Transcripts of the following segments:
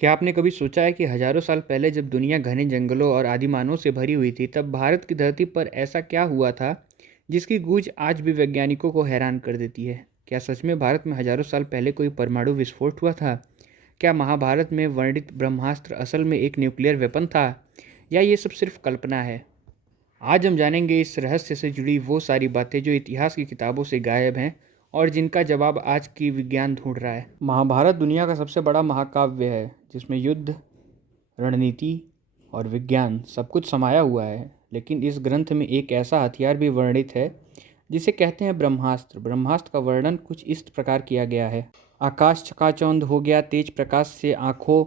क्या आपने कभी सोचा है कि हजारों साल पहले जब दुनिया घने जंगलों और आदिमानवों से भरी हुई थी, तब भारत की धरती पर ऐसा क्या हुआ था जिसकी गूंज आज भी वैज्ञानिकों को हैरान कर देती है? क्या सच में भारत में हजारों साल पहले कोई परमाणु विस्फोट हुआ था? क्या महाभारत में वर्णित ब्रह्मास्त्र असल में एक न्यूक्लियर वेपन था, या ये सब सिर्फ कल्पना है? आज हम जानेंगे इस रहस्य से जुड़ी वो सारी बातें जो इतिहास की किताबों से गायब हैं और जिनका जवाब आज की विज्ञान ढूंढ रहा है। महाभारत दुनिया का सबसे बड़ा महाकाव्य है, जिसमें युद्ध, रणनीति और विज्ञान सब कुछ समाया हुआ है। लेकिन इस ग्रंथ में एक ऐसा हथियार भी वर्णित है जिसे कहते हैं ब्रह्मास्त्र। ब्रह्मास्त्र का वर्णन कुछ इस प्रकार किया गया है। आकाश चकाचौंध हो गया, तेज प्रकाश से आंखों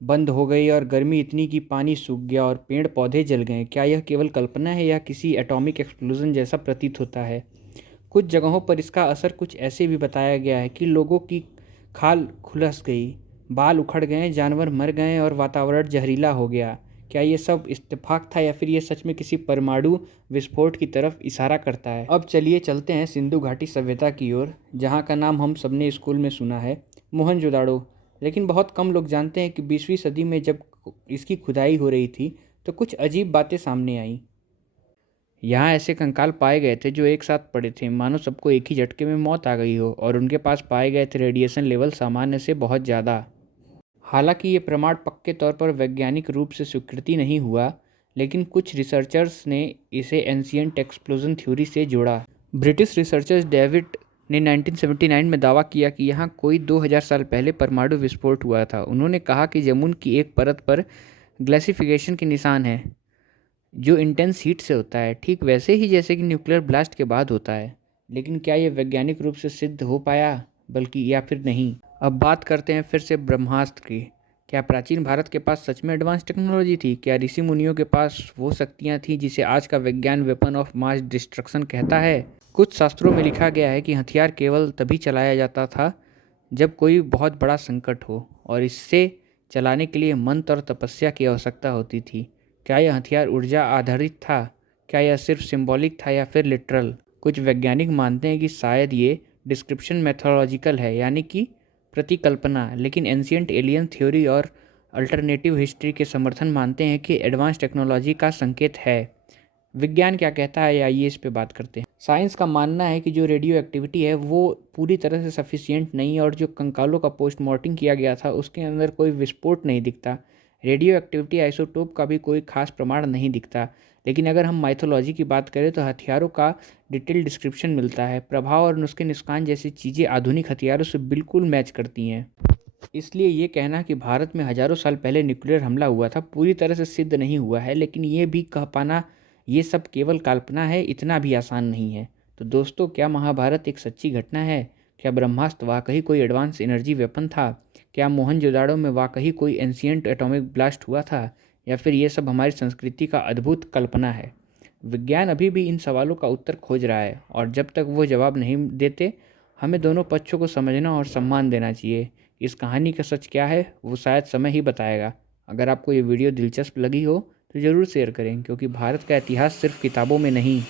बंद हो गई और गर्मी इतनी कि पानी सूख गया और पेड़ पौधे जल गए। क्या यह केवल कल्पना है या किसी एटॉमिक एक्सप्लोजन जैसा प्रतीत होता है? कुछ जगहों पर इसका असर कुछ ऐसे भी बताया गया है कि लोगों की खाल खुलस गई, बाल उखड़ गए, जानवर मर गए और वातावरण जहरीला हो गया। क्या ये सब इत्तेफाक था या फिर ये सच में किसी परमाणु विस्फोट की तरफ इशारा करता है? अब चलिए चलते हैं सिंधु घाटी सभ्यता की ओर, जहाँ का नाम हम सबने स्कूल में सुना है, मोहनजोदाड़ो। लेकिन बहुत कम लोग जानते हैं कि 20वीं सदी में जब इसकी खुदाई हो रही थी तो कुछ अजीब बातें सामने आईं। यहाँ ऐसे कंकाल पाए गए थे जो एक साथ पड़े थे, मानो सबको एक ही झटके में मौत आ गई हो, और उनके पास पाए गए थे रेडिएशन लेवल सामान्य से बहुत ज़्यादा। हालांकि ये प्रमाण पक्के तौर पर वैज्ञानिक रूप से स्वीकृति नहीं हुआ, लेकिन कुछ रिसर्चर्स ने इसे एंशिएंट एक्सप्लोजन थ्योरी से जोड़ा। ब्रिटिश रिसर्चर्स डेविड ने 1979 में दावा किया कि यहाँ कोई 2000 साल पहले परमाणु विस्फोट हुआ था। उन्होंने कहा कि जमुन की एक परत पर ग्लेसिफिकेशन के निशान हैं, जो इंटेंस हीट से होता है, ठीक वैसे ही जैसे कि न्यूक्लियर ब्लास्ट के बाद होता है। लेकिन क्या ये वैज्ञानिक रूप से सिद्ध हो पाया, बल्कि या फिर नहीं? अब बात करते हैं फिर से ब्रह्मास्त्र की। क्या प्राचीन भारत के पास सच में एडवांस टेक्नोलॉजी थी? क्या ऋषि मुनियों के पास वो शक्तियाँ थीं जिसे आज का विज्ञान वेपन ऑफ मास डिस्ट्रक्शन कहता है? कुछ शास्त्रों में लिखा गया है कि हथियार केवल तभी चलाया जाता था जब कोई बहुत बड़ा संकट हो, और इससे चलाने के लिए मंत्र और तपस्या की आवश्यकता होती थी। क्या यह हथियार ऊर्जा आधारित था? क्या यह सिर्फ सिंबॉलिक था या फिर लिटरल? कुछ वैज्ञानिक मानते हैं कि शायद ये डिस्क्रिप्शन मेथोलॉजिकल है, यानी कि प्रतिकल्पना, लेकिन एंशिएंट एलियन थ्योरी और अल्टरनेटिव हिस्ट्री के समर्थन मानते हैं कि एडवांस टेक्नोलॉजी का संकेत है। विज्ञान क्या कहता है, आइए इस पे बात करते हैं। साइंस का मानना है कि जो रेडियो एक्टिविटी है वो पूरी तरह से सफिशिएंट नहीं है, और जो कंकालों का पोस्टमार्टम किया गया था उसके अंदर कोई विस्फोट नहीं दिखता। रेडियो एक्टिविटी आइसोटोप का भी कोई खास प्रमाण नहीं दिखता। लेकिन अगर हम माइथोलॉजी की बात करें तो हथियारों का डिटेल डिस्क्रिप्शन मिलता है। प्रभाव और नुस्खे निस्कान जैसी चीज़ें आधुनिक हथियारों से बिल्कुल मैच करती हैं। इसलिए ये कहना कि भारत में हजारों साल पहले न्यूक्लियर हमला हुआ था पूरी तरह से सिद्ध नहीं हुआ है, लेकिन ये भी कह पाना ये सब केवल कल्पना है, इतना भी आसान नहीं है। तो दोस्तों, क्या महाभारत एक सच्ची घटना है? क्या ब्रह्मास्त्र वाकई कोई एडवांस एनर्जी वेपन था? क्या मोहनजोदाड़ो में वाकई कोई एंशिएंट एटॉमिक ब्लास्ट हुआ था, या फिर ये सब हमारी संस्कृति का अद्भुत कल्पना है? विज्ञान अभी भी इन सवालों का उत्तर खोज रहा है, और जब तक वो जवाब नहीं देते, हमें दोनों पक्षों को समझना और सम्मान देना चाहिए। इस कहानी का सच क्या है वो शायद समय ही बताएगा। अगर आपको ये वीडियो दिलचस्प लगी हो तो ज़रूर शेयर करें, क्योंकि भारत का इतिहास सिर्फ किताबों में नहीं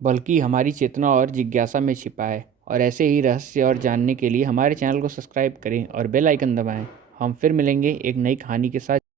बल्कि हमारी चेतना और जिज्ञासा में छिपा है। और ऐसे ही रहस्य और जानने के लिए हमारे चैनल को सब्सक्राइब करें और बेल आइकन दबाएं। हम फिर मिलेंगे एक नई कहानी के साथ।